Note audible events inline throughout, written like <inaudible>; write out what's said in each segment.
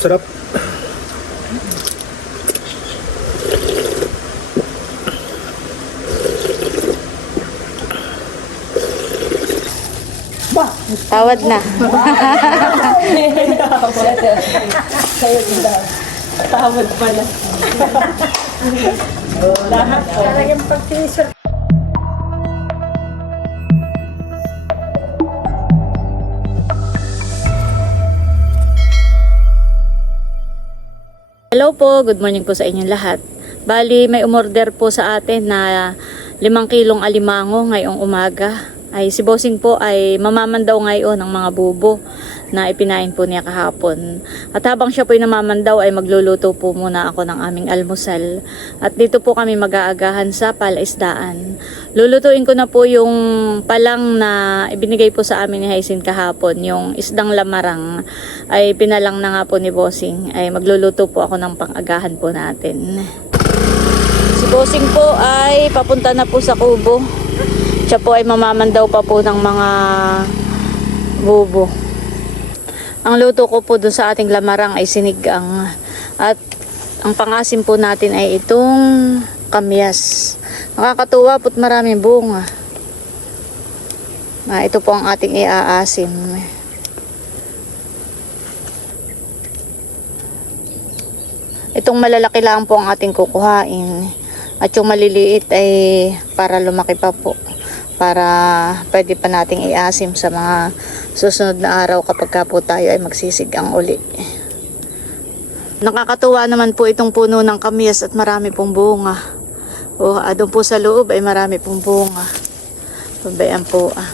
Sarap. Tawad na. Tawad pala. Lahat. Talagang pag-finisher Hello po, good morning po sa inyong lahat. Bali, may umorder po sa atin na limang kilong alimango ngayong umaga. Ay si Bossing po ay mamamandaw ngayon ng mga bubo na ipinain po niya kahapon. At habang siya po ay namamandaw ay magluluto po muna ako ng aming almusal. At dito po kami mag-aagahan sa palaisdaan. Lulutuin ko na po yung palang na ibinigay po sa amin ni Haisin kahapon, yung isdang lamarang ay pinalang na nga po ni Bossing. Ay magluluto po ako ng pang-agahan po natin. Si Bossing po ay papunta na po sa kubo. Siya po ay mamamandaw pa po ng mga bubo. Ang luto ko po dun sa ating lamarang ay sinigang. At ang pangasim po natin ay itong kamyas. Nakakatuwa po't maraming bunga. Ah, ito po ang ating iaasim. Itong malalaki lang po ang ating kukuhain. At yung maliliit ay para lumaki pa po. Para pwede pa nating iasim sa mga susunod na araw kapag ka po tayo ay magsisigang uli. Nakakatuwa naman po itong puno ng kamyas at marami pong bunga. O, ah, doon po sa loob ay marami pong bunga. Pabayaan po ah.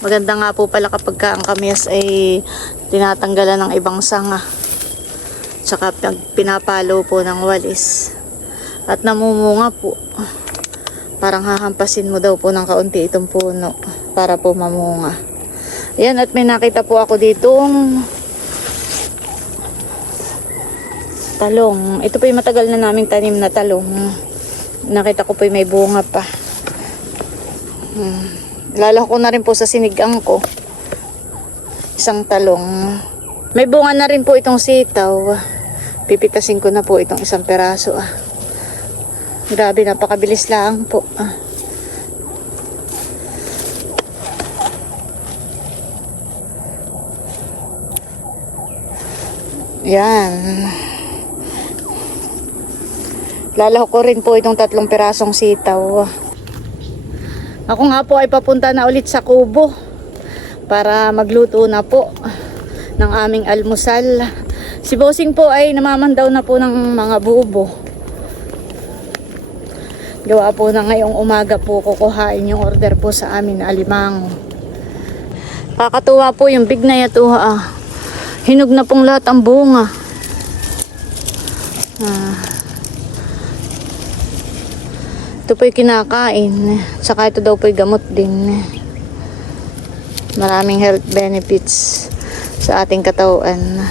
Maganda nga po pala kapag ka ang kamyas ay tinatanggalan ng ibang sanga. Tsaka pinapalo po ng walis. At namumunga po. Parang hahampasin mo daw po ng kaunti itong puno para po mamunga. Ayan at may nakita po ako ditong talong. Ito po yung matagal na naming tanim na talong. Nakita ko po yung may bunga pa. Hmm. Lalo ko na rin po sa sinigang ko. Isang talong. May bunga na rin po itong sitaw. Pipitasin ko na po itong isang peraso. Ah. Grabe, napakabilis lang po. Ah. Yan. Lalaho ko rin po itong tatlong pirasong sitaw. Ako nga po ay papunta na ulit sa kubo para magluto na po ng aming almusal. Si Bossing po ay namamandaw na po ng mga bubo. Gawa po na ngayong umaga po kukuhain yung order po sa amin na alimango. Kakatuwa po yung big na yato ah. Hinog na pong lahat ang bunga. Ah. Ito po'y kinakain. Saka ito daw po'y gamot din. Maraming health benefits sa ating katawan.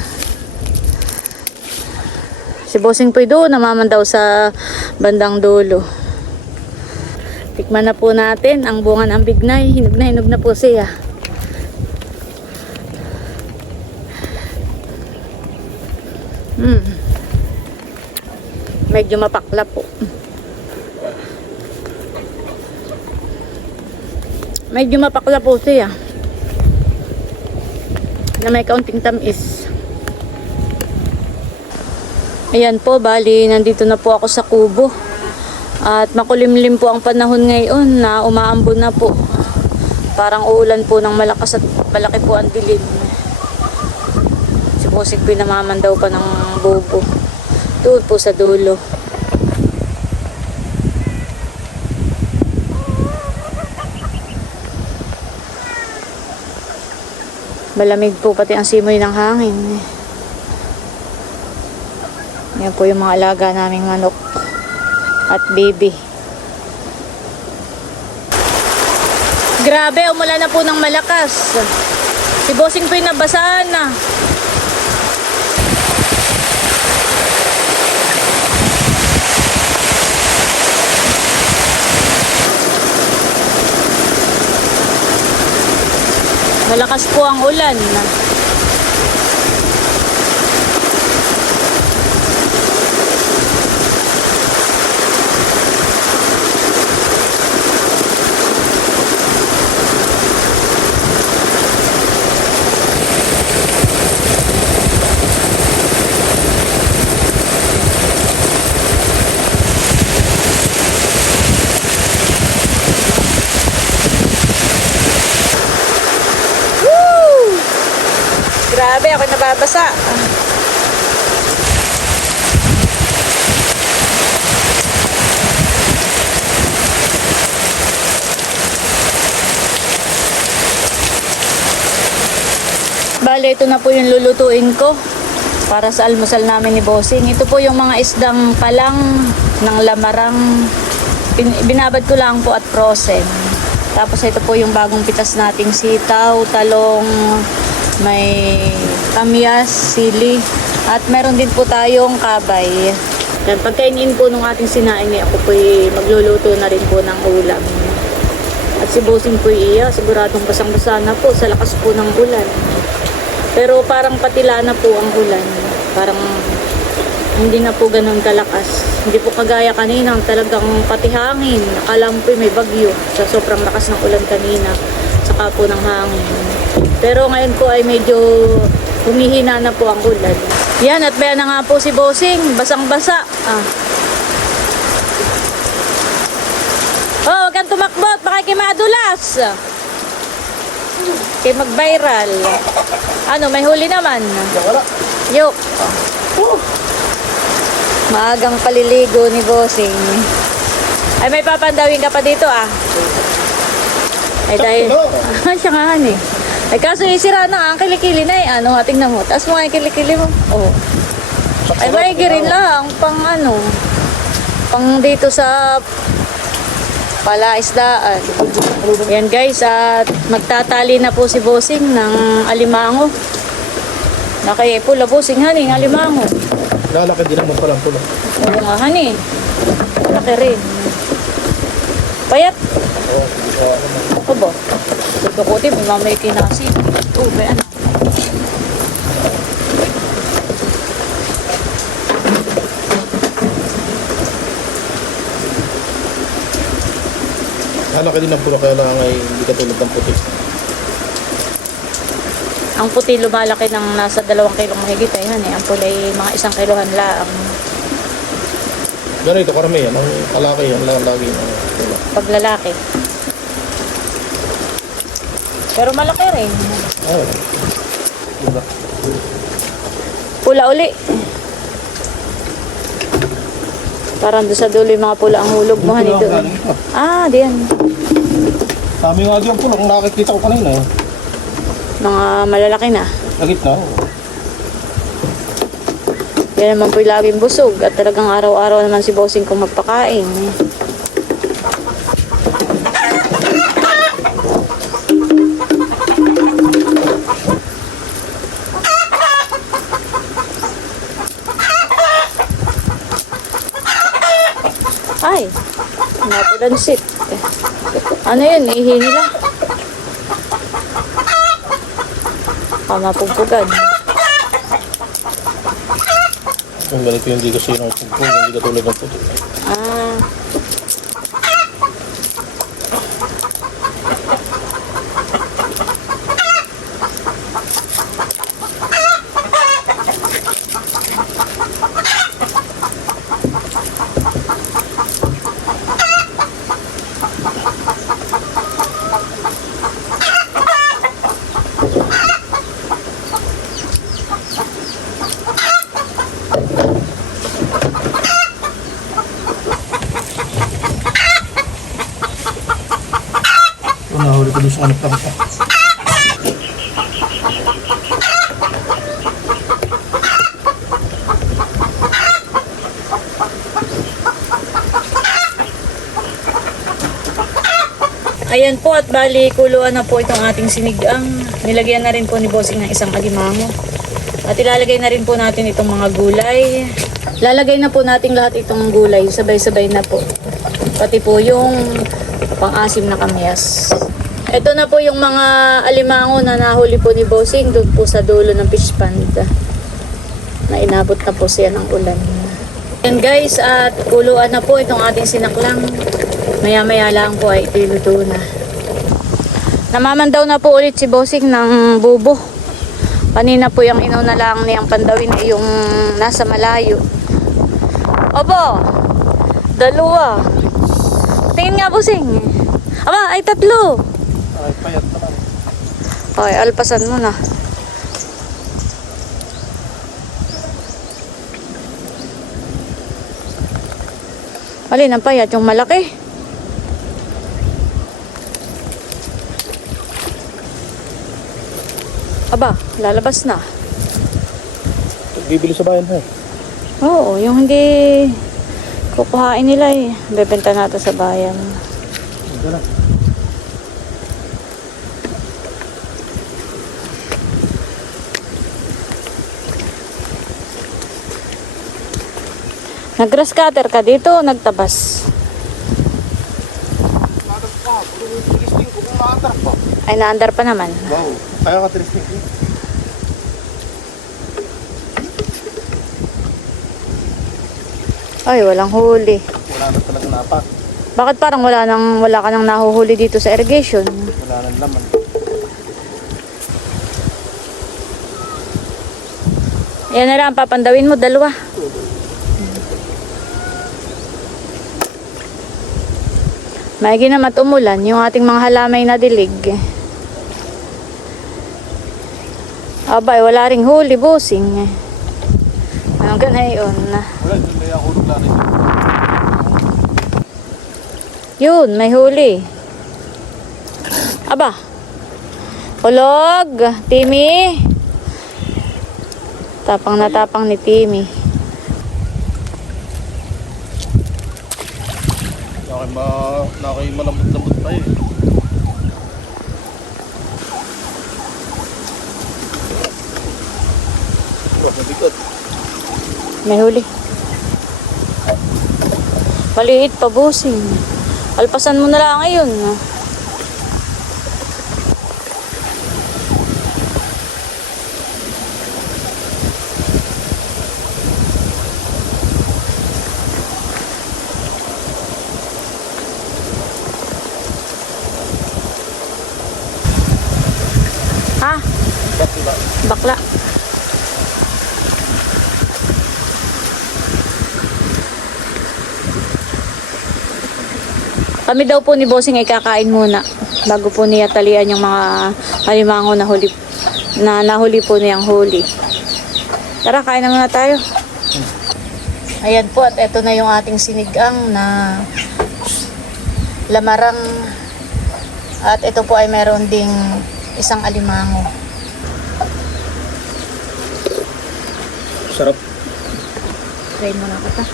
Si Bossing po'y doon, namaman daw sa bandang dulo. Tikman na po natin ang bunga ng bignay. Hinog na hinog na po siya. Hmm. Medyo mapakla po. Medyo mapakla po siya. Na may kaunting tamis. Ayan po, bali, nandito na po ako sa kubo. At makulimlim po ang panahon ngayon na umaambon na po. Parang uulan po ng malakas at malaki po ang dilim. Si Musik pinamaman daw pa ng bobo. Doon po sa dulo. Malamig po pati ang simoy ng hangin. Yan po yung mga alaga naming manok at baby. Grabe, umulan na po ng malakas. Si Bossing po yung nabasahan na. Malakas po ang ulan. Woo! Grabe, ako nababasa. Bale, ito na po yung lulutuin ko para sa almusal namin ni Bossing. Ito po yung mga isdang palang ng lamarang. Bin- binabad ko lang po at frozen. Tapos ito po yung bagong pitas nating sitaw, talong, may kamyas, sili, at meron din po tayong kabay. Yan, pagkainin po nung ating sinaing eh, ako po magluluto na rin po ng ulam. At si Bossing po iya, siguradong basang-basa na po sa lakas po ng ulan. Pero parang patila na po ang ulan. Parang hindi na po ganun kalakas. Hindi po kagaya kanina, talagang pati hangin. Akala mo po may bagyo sa sobrang lakas ng ulan kanina. Saka po ng hangin. Pero ngayon po ay medyo humihina na po ang ulan. Yan, at bayan na nga po si Bossing. Basang-basa. Ah. Oh, huwag kang tumakbot. Baka kayo madulas. Kay mag-viral. Ano, may huli naman. Wala. Yok. Oh. Maagang paliligo ni Bossing. Ay, may papandawin ka pa dito ah. Ay, dahil... <laughs> Siya nga han eh. Kaso isira na ang kilikili na eh. Ano, tingnan mo. Nga yung kilikili mo. Oh. Ay, maigi rin lang. Pang ano. Pang dito sa palaisdaan. Yan guys, at magtatali na po si Bossing ng alimango. Nakay pula Bossing haning alimango. Lalaki din naman pala pulo. Oo nga hani. Laki rin. Payat. Oo, hindi ka ano. Ako ba? Tutukutin, may mamay kinasin. Oo, ba ano? Lalaki din ang pulo kaya lang ay hindi katulad ng puti. Ang puti lumalaki ng nasa dalawang kilong mahigit ay hani. Ang pulay mga isang kilohan lang. Ganito karami yan. Ang kalaki yan lang lagi. Ang pulo. Paglalaki. Pero malaki rin. Oo. Diba? Pula uli. Parang doon sa dulo yung mga pula ang hulog mo hani Pula ang doon. galing ito. Ah, diyan. Dami nga di ang pulo. Kung nakikita ko kanina eh. Mga malalaki na. Sa gitna. oh. Yan naman po laging busog at talagang araw-araw naman si Bossing kung magpakain. Napulansit. Ano yun? Ihi nila. Kamapugpugan. Yung ganito yung hindi kasi yung pugpog. Hindi katulad ng puti. Ah. Ito sa anak ko. Ayan po at bali kuluan na po itong ating sinigang. Nilagyan na rin po ni Bossing ng isang alimango. At ilalagay na rin po natin itong mga gulay. Lalagay na po natin lahat itong gulay. Sabay-sabay na po. Pati po yung pang-asim na kamyas. Ito na po yung mga alimango na nahuli po ni Bossing doon po sa dulo ng fish pond. Na inabot na po siya ng ulan. Yan guys, at kuluan na po itong ating sinaklang. Maya maya lang po ay iluto na. Namaman daw na po ulit si Bossing ng bubo. Kanina po yung inaw na lang niyang pandawin ay yung nasa malayo. Obo! Dalawa. Tingin nga Bossing. Aba, ay tatlo. Okay, alpasan mo na. Alin ang payat? Yung malaki? Aba, lalabas na. Bibili sa bayan ha. Oo, yung hindi kukuhain nila eh. Bebenta natin sa bayan. Ito na. Nag-grass cutter ka dito o nagtabas? Ay, naandar pa naman. Wow. Kaya ka tiristing ko. Ay, walang huli. Wala na talaga napak. Bakit parang wala nang wala ka nang nahuhuli dito sa irrigation? Wala nang laman. Yan na lang, papandawin mo, dalawa. Maigi naman umulan, yung ating mga halamay na dilig. Abay, wala ring huli, busing. Ano ganayon? Na. Yun, may huli. Aba. Hulog, Timmy. Tapang na tapang ni Timmy. Ma... Nakay malambot-lambot pa eh. Mabigat. May huli. Maliit pa, busing. Alpasan mo na lang ngayon. no? Ha? Bakla. Bakla. Kami daw po ni Bossing ay kakain muna bago po niya talian yung mga halimango na huli na nahuli po niyang huli. Tara, kain na muna tayo. Ayan po at eto na yung ating sinigang na lamarang at ito po ay meron ding isang alimango. Sarap. Try mo na kita.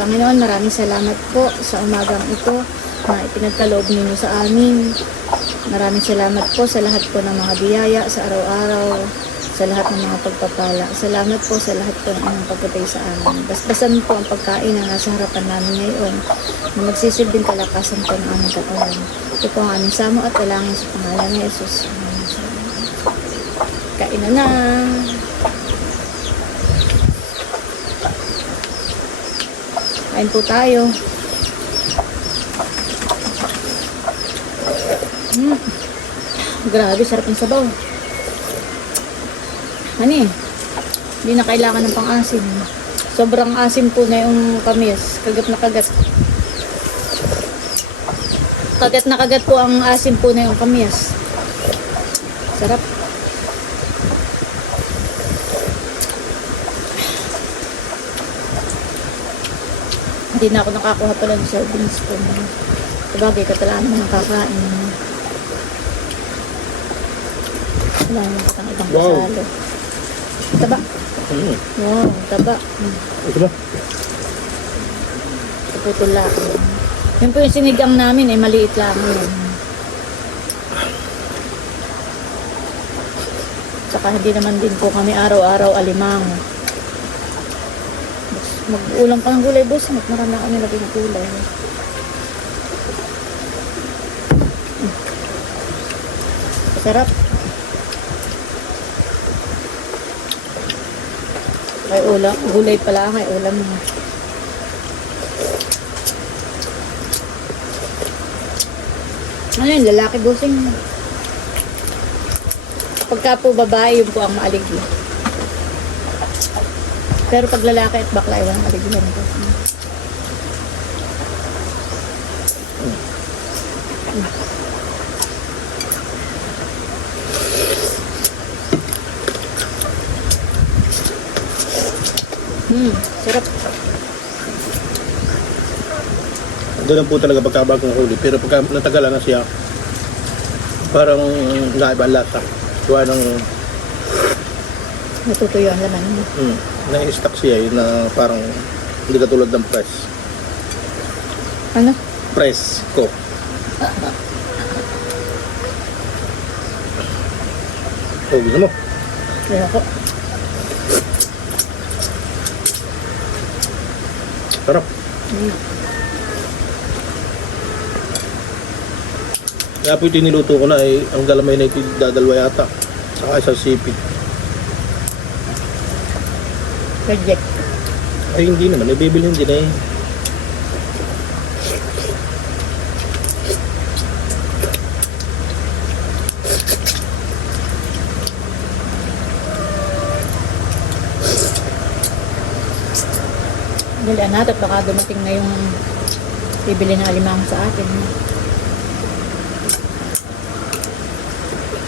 Panginoon maraming salamat po sa umagang ito na ipinagkaloob ninyo sa amin. Maraming salamat po sa lahat po ng mga biyaya sa araw-araw, sa lahat ng mga pagpapala. Salamat po sa lahat po ng inyong pagpatay sa amin. Basbasan po ang pagkain na nasa harapan namin ngayon na magsisilbing kalakasan po ng aming katawan. Ito po ang aming samo at alangin sa pangalan ni Jesus. Kain na na! Kain po tayo. Mm. Grabe, sarap ng sabaw. Ano eh, hindi na kailangan ng pang-asim. Sobrang asim po na yung kamis. Kagat na kagat. Kagat na kagat po ang asim po na yung kamis. Sarap. Hindi na ako nakakuha pala ng serving spoon. Sabagay, katalaan mo ng kakain. Wala naman kitang ibang Wow. Taba. Mm. Wow, taba. Mm. Ito ba? Putol lang. Po yung sinigang namin ay eh, maliit lang. Yun. Saka hindi naman din po kami araw-araw alimang. Mag-ulam pa ng gulay, boss. Mas marami na kami naging gulay. Sarap. May ulam. Gulay pala. May ulam. Ano yun? Lalaki busing. Pagka po babae, yun po ang maaligid. Pero pag lalaki at bakla, iwan maaligihan po. Hmm, sarap. Ganun po talaga pagkabagong huli. Pero pagka natagalan na siya, parang naiba ang lasa. Gawa ng Natutuyo ang laman. hmm, na-stuck siya eh, na parang hindi katulad ng press. Ano? Press ko. <laughs> Oh, gusto mo? Kaya ko. Sarap. Hmm. Kaya po ito niluto ko na eh, ang galamay na ito dadalwa yata. Saka isang sipit. Reject. Ay hindi naman, eh, bibilhin din eh. Dalian natin at baka dumating na yung bibili ng alimang sa atin.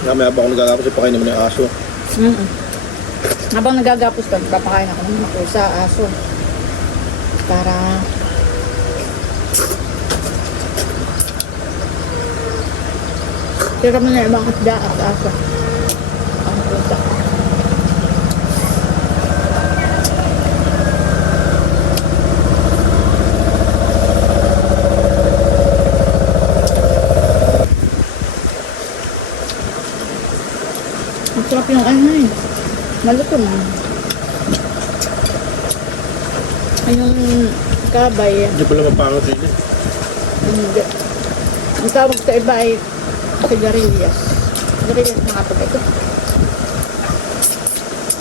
Nga may habang ako nagkakapos, ipakain naman yung aso. Mm Habang nagagapos ka, papakain ako ng mga pusa, aso. Para Tira mo na ibang isda at aso. Ang pusa. Ang sarap yung ano eh. Malutong. Ay, yung kabay. Hindi pala mapangat yun eh. Hindi. Ang tawag sa iba ay sigarilyas. Sigarilyas na nga pag ito.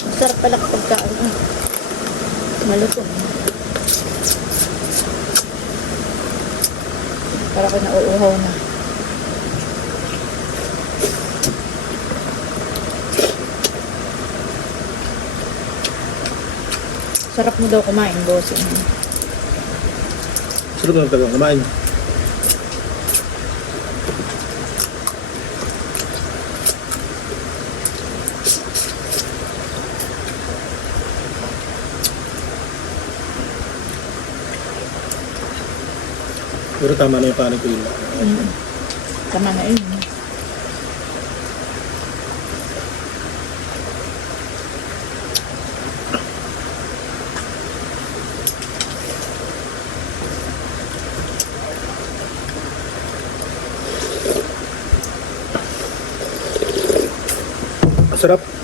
Masarap pala kapag ka, ano, malutong. Para ko nauuhaw na. Sarap mo daw kumain, bossing. Sarap na talagang kumain. Pero tama na yung kanin ko yun. Mm. Tama na yun. Sarap.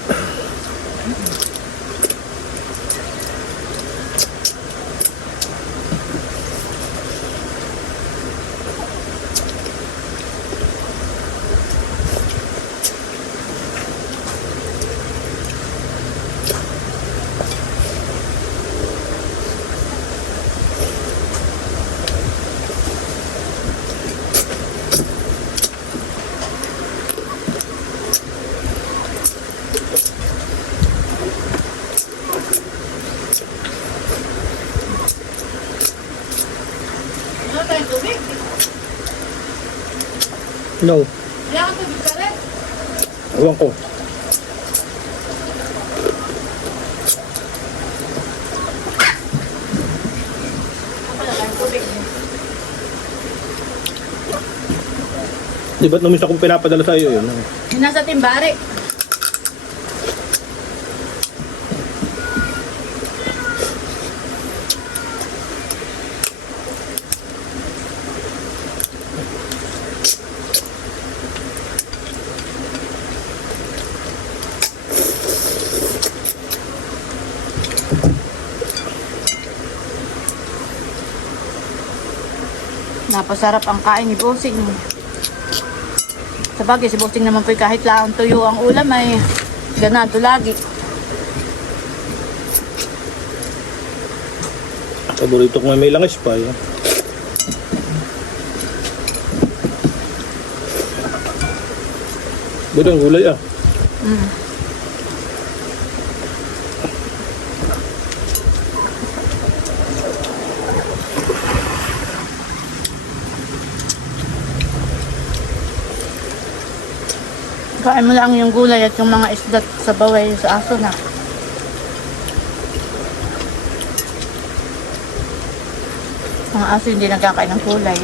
No. Wala kang tubig ka rin? Ewan ko. Di ba't nung minsan kong pinapadala sa iyo yun? Nasa timbari. Napasarap ang kain ni Bossing. Sa bagay, si Bossing naman po kahit lang tuyo ang ulam ay ganado lagi. Paborito ko may langis pa. eh. Buti ang gulay ah. Mm. Kain mo lang yung gulay at yung mga isda sa baway sa aso na. Mga aso hindi nagkakain ng gulay.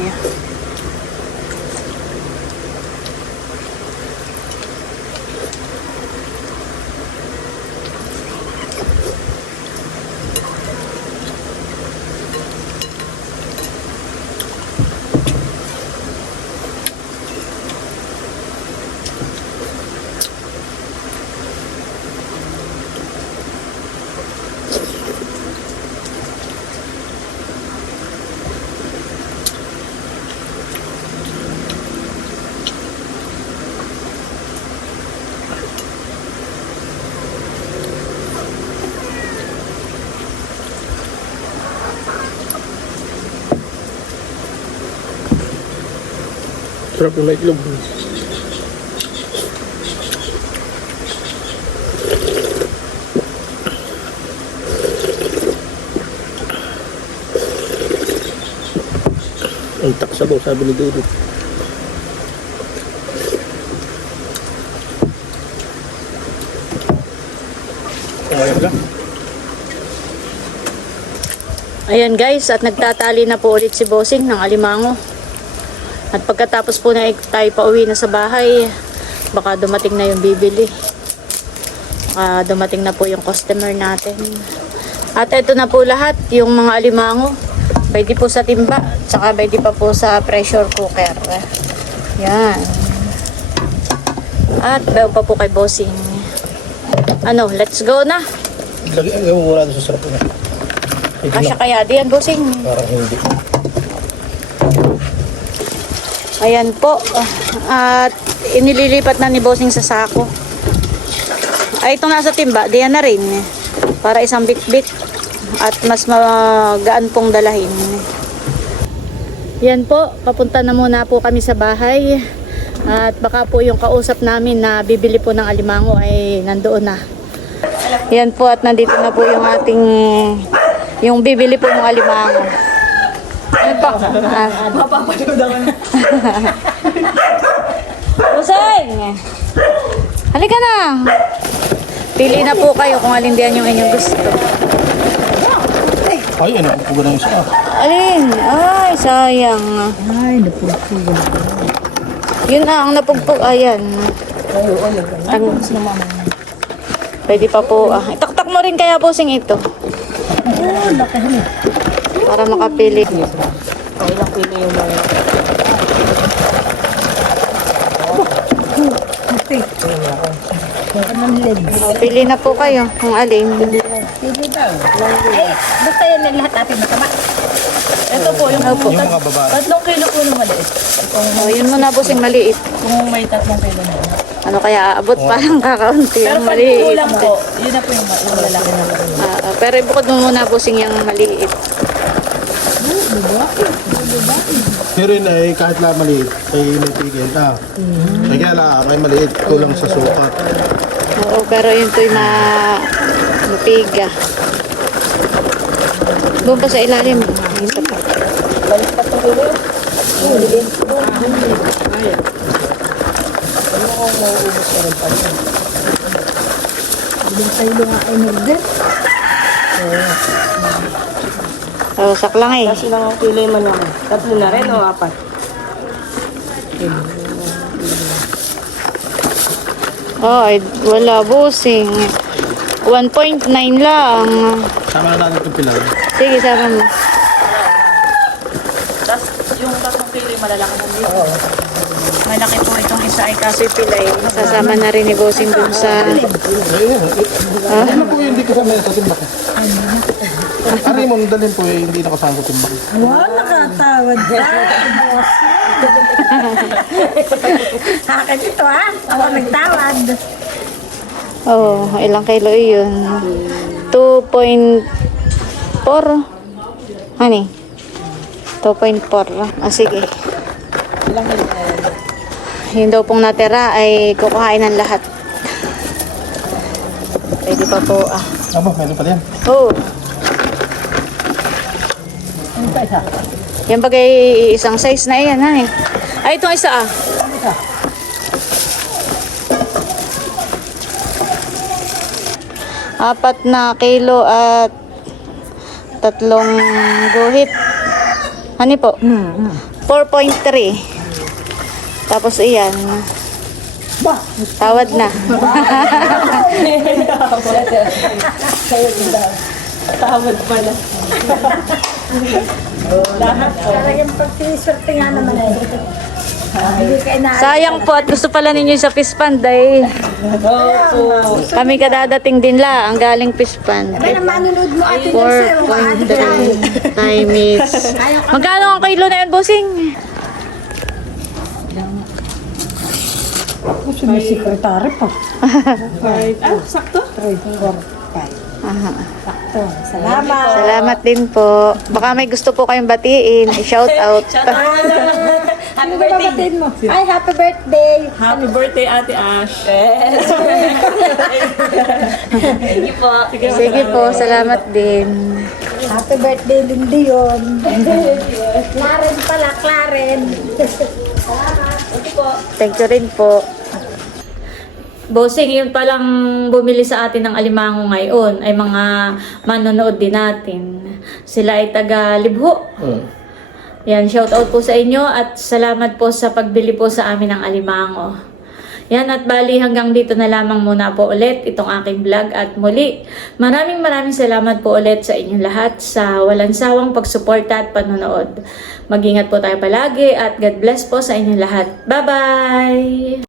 Sarap yung may itlog. Ang taksabaw, sabi ni ka? Ayan guys, at nagtatali na po ulit si Bossing ng alimango. At pagkatapos po na tayo pauwi na sa bahay, baka dumating na yung bibili. Baka dumating na po yung customer natin. At ito na po lahat, yung mga alimango. Pwede po sa timba, tsaka pwede pa po sa pressure cooker. Yan. At bayo pa po kay Bossing. Ano, let's go na. Lagi ang gawin mura sa sarap na. Kasya kaya diyan, Bossing. parang hindi. Ayan po. At inililipat na ni Bossing sa sako. Ay, itong nasa timba, diyan na rin. Para isang bit-bit. At mas magaan pong dalahin. Yan po, papunta na muna po kami sa bahay. At baka po yung kausap namin na bibili po ng alimango ay nandoon na. Yan po at nandito na po yung ating yung bibili po ng alimango. Ano pa? Ah, Usay! Halika na! Pili na po kayo kung alin diyan yung inyong gusto. Ay, ano po na yung isa? Alin? Ay, sayang. Ay, napugpug. Yun na, ang napugpug. Ayan. Ang, pwede pa po. Ah. Itaktak mo rin kaya posing ito. Para makapili. Oh, Pili na po kayo kung alin. Basta yan na lahat ating matama. Ito po, yung Opo. Yung mga babae. tatlong kilo po ng maliit. Oh, yun muna po sing maliit. Kung may tatlong kilo na. Ano kaya aabot parang kakaunti Pero yung pag maliit. kulang po, yun na po yung, ma- yung lalaki na Ah, ah, pero ibukod mo muna po sing yung maliit. Pero yun ay kahit lang maliit, ay may tigil. Ah. Ay kaya lang, may maliit, kulang sa sukat. Oo, pero yun to'y ma... mapiga. Doon pa sa ilalim. Ayun pa pa. Oh, saklang eh. Kasi lang ang kilo yung manok. Tatlo na rin o apat? Oh, ay, wala busing. 1.9 lang. Sama na natin itong pilar. Sige, sama mo. Tapos yung tatlong kilo yung malalaki na dito. Malaki po itong isa ay kaso pilay. Sasama na rin ni Bossing dun sa... Ano po yung hindi kasama sa timbak? Ari mo, dalhin po eh, hindi nakasama <laughs> sa timbak. Wow, nakatawad ka. Akin ito ha. Ako nagtawad. Oh, ilang kilo yun? 2.4. Honey? 2.4. Ah, sige. Ilang kilo? Yung daw pong natira ay kukuhain ng lahat. Pwede pa po ah. Aba, meron pala yan. Oh, Ano pa isa? Yan bagay isang size na yan, honey. Ay, itong isa ah. Apat na kilo at tatlong guhit. Ano po? Hmm. 4.3. Tapos iyan, tawad na. <laughs> Tawad pala. <laughs> Lahat po. Talagang pag-swerte nga naman eh. Hindi ina... Sayang po at gusto pala ninyo sa fish pond ay Opo. kami kadadating din la ang galing fish pond. Abay na manunod mo atin yung sir. 4.3 times. Magkano ang kilo na yan, bossing? Gusto mo sekretary pa. <laughs> Ah, sakto? 3, 4, 5. Aha. Sakto. Salamat. Salamat din po. Baka may gusto po kayong batiin. I-shout <laughs> out. <laughs> Happy birthday. mo? Ay, happy birthday. Happy birthday, Ate Ash. <laughs> Thank you po. Sige, Sige po, salamat din. Happy birthday, Lindy yun. Claren pala, Claren. Thank you rin po. Bossing, yun palang bumili sa atin ng alimango ngayon ay mga manonood din natin. Sila ay taga Libho. Hmm. Yan, shout out po sa inyo at salamat po sa pagbili po sa amin ng alimango. Yan at bali hanggang dito na lamang muna po ulit itong aking vlog at muli maraming maraming salamat po ulit sa inyong lahat sa walang sawang pagsuporta at panonood. Mag-ingat po tayo palagi at God bless po sa inyong lahat. Bye-bye!